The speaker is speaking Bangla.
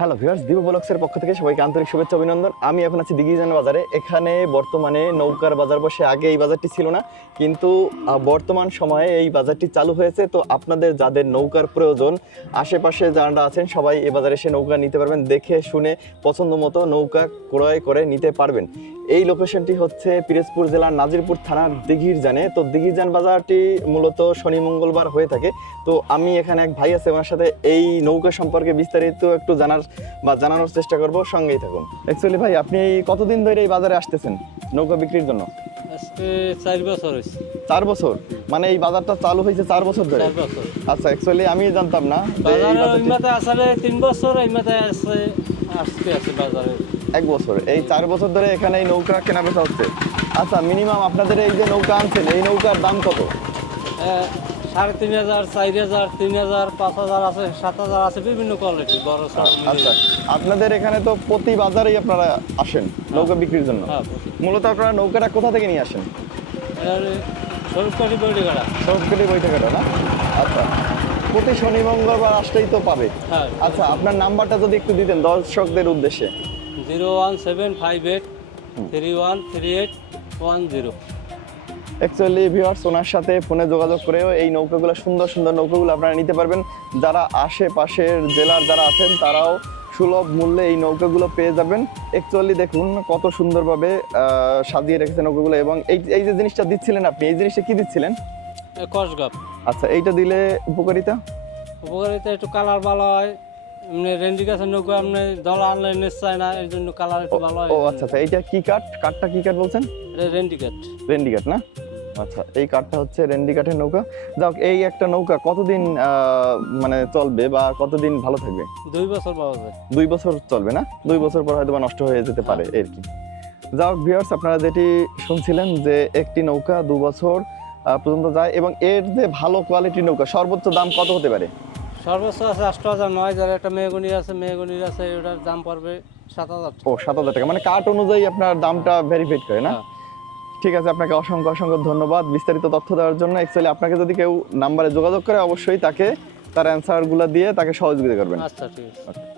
হ্যালো ভিউয়ার্স, দিবু ব্লগসের পক্ষ থেকে সবাইকে আন্তরিক শুভেচ্ছা অভিনন্দন। আমি এখন আছি দিঘিজান বাজারে। এখানে বর্তমানে নৌকার বাজার বসে। আগে এই বাজারটি ছিল না, কিন্তু বর্তমান সময়ে এই বাজারটি চালু হয়েছে। তো আপনাদের যাদের নৌকার প্রয়োজন, আশেপাশে যারা আছেন সবাই এই বাজারে এসে নৌকা নিতে পারবেন। দেখে শুনে পছন্দ মতো নৌকা ক্রয় করে নিতে পারবেন। এই লোকেশনটি হচ্ছে পিরোজপুর জেলার নাজিরপুর থানার দিঘিরজানে। তো দিঘিরজান বাজারটি মূলত শনি মঙ্গলবার হয়ে থাকে। তো আমি এখানে এক ভাই আছে, ওনার সাথে এই নৌকা সম্পর্কে বিস্তারিত একটু জানানোর চেষ্টা করব। সঙ্গেই থাকুন। অ্যাকচুয়ালি ভাই, আপনি কতদিন ধরে এই বাজারে আসতেছেন নৌকা বিক্রির জন্য? আজকে 4 বছর হয়েছে। 4 বছর? মানে এই বাজারটা চালু হয়েছে 4 বছর ধরে? 4 বছর। আচ্ছা, অ্যাকচুয়ালি আমি জানতাম না যে এই বাজারে বাজারটি ইমাতে আসলে 3 বছর, ইমাতে আছে আজকে আছে বাজারে 1 বছর। এই 4 বছর ধরে এখানে এই নৌকা কেনা বেচা হচ্ছে। আচ্ছা, মিনিমাম আপনাদের এই যে নৌকা আনছেন, এই নৌকার দাম কত? 3,500, 4,000, 3,000, 5,000 আছে, 7,000 আছে, বিভিন্ন কোয়ালিটি, বড় ছোট মিলিয়ে। আচ্ছা, আপনাদের এখানে তো প্রতি বাজারেই আপনারা আসেন নৌকা বিক্রির জন্য। হ্যাঁ, মূলত আপনারা নৌকাটা কোথা থেকে নিয়ে আসেন? সরকারি বডি গাড়া। সরকারি বৈঠকেটা না? আচ্ছা, প্রতি শনি মঙ্গলবার আসলেই তো পাবে। হ্যাঁ। আচ্ছা, আপনার নাম্বারটা যদি একটু দিতেন দর্শকদের উদ্দেশ্যে। 01758313810। অ্যাকচুয়ালি ভিউয়ার্স, ওনার সাথে ফোনে যোগাযোগ করেও এই নৌকাগুলো, সুন্দর সুন্দর নৌকাগুলো আপনারা নিতে পারবেন। যারা আশেপাশের জেলার যারা আছেন তারাও সুলভ মূল্যে এই নৌকাগুলো পেয়ে যাবেন। অ্যাকচুয়ালি দেখুন কত সুন্দরভাবে সাজিয়ে রেখেছে নৌকাগুলো। এবং এই যে জিনিসটা দিচ্ছিলেন আপনি, এই জিনিসটা কি দিচ্ছিলেন? কসগাপ। আচ্ছা, এইটা দিলে উপকারিতা? উপকারিতা একটু কালার ভালো হয়। এমনি রেন্ডি গাছের নৌকা আপনি দলা আনলে নিশ্চয় না, এর জন্য কালার একটু ভালো হয়। ও আচ্ছা আচ্ছা, এইটা কি কাঠ? কাঠটা কি কাঠ বলছেন? এটা রেন্ডি কাঠ। রেন্ডি কাঠ না? আচ্ছা, এই কাঠটা হচ্ছে রেন্ডি কাঠের নৌকা। যাক, এই একটা নৌকা কতদিন মানে চলবে বা কতদিন ভালো থাকবে? 2 বছর পাওয়া যায়। 2 বছর চলবে না? 2 বছর পর হয়তো বা নষ্ট হয়ে যেতে পারে আর কি। যাক ভিউয়ার্স, আপনারা যেটি শুনছিলেন যে একটি নৌকা 2 বছর পর্যন্ত যায়। এবং এর যে ভালো কোয়ালিটির নৌকা, সর্বোচ্চ দাম কত হতে পারে? সর্বোচ্চ আছে 8,000, 9,000। একটা মেহগনির আছে, ওটার দাম পড়বে 7,000। ও, 7,000 টাকা। মানে কাঠ অনুযায়ী আপনার দামটা ভেরিফাইড করে না? হ্যাঁ। ঠিক আছে, আপনাকে অসংখ্য অসংখ্য ধন্যবাদ বিস্তারিত তথ্য দেওয়ার জন্য। অ্যাকচুয়ালি আপনাকে যদি কেউ নাম্বারে যোগাযোগ করে, অবশ্যই তার অ্যান্সারগুলো দিয়ে তাকে সহযোগিতা করবেন। আচ্ছা, ঠিক আছে। Okay.